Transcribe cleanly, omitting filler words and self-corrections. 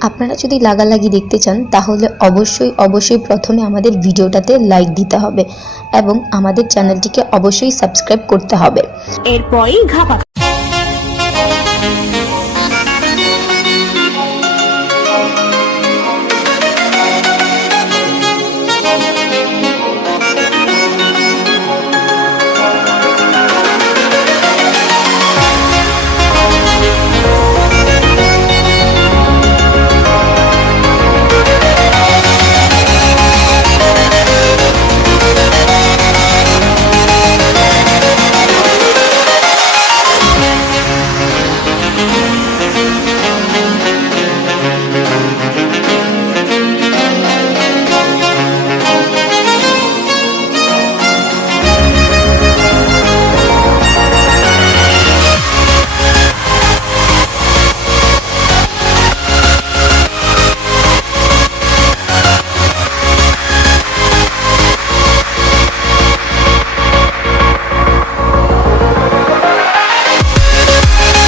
আপনারা যদি লাগালাগি দেখতে চান তাহলে অবশ্যই প্রথমে আমাদের ভিডিওটাতে লাইক দিতে হবে এবং আমাদের চ্যানেলটিকে অবশ্যই সাবস্ক্রাইব করতে হবে। এরপরই ঘাপা